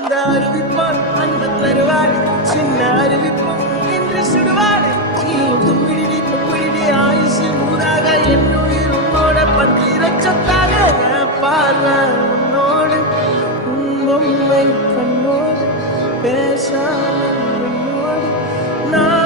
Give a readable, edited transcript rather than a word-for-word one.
அந்த அறிவிப்பால் அந்த தருவாள் சின்ன அறிவிப்பும் என்று சுடுவாள் தும்பிடி தும்பிடி ஆயுசு நூறாக என்னுயிர் உன்னோட பந்திர சொத்தாக பார்வை உன்னோடு உன் பொம்மை கண்ணோடு பேசாமல் உன்னோடு நான்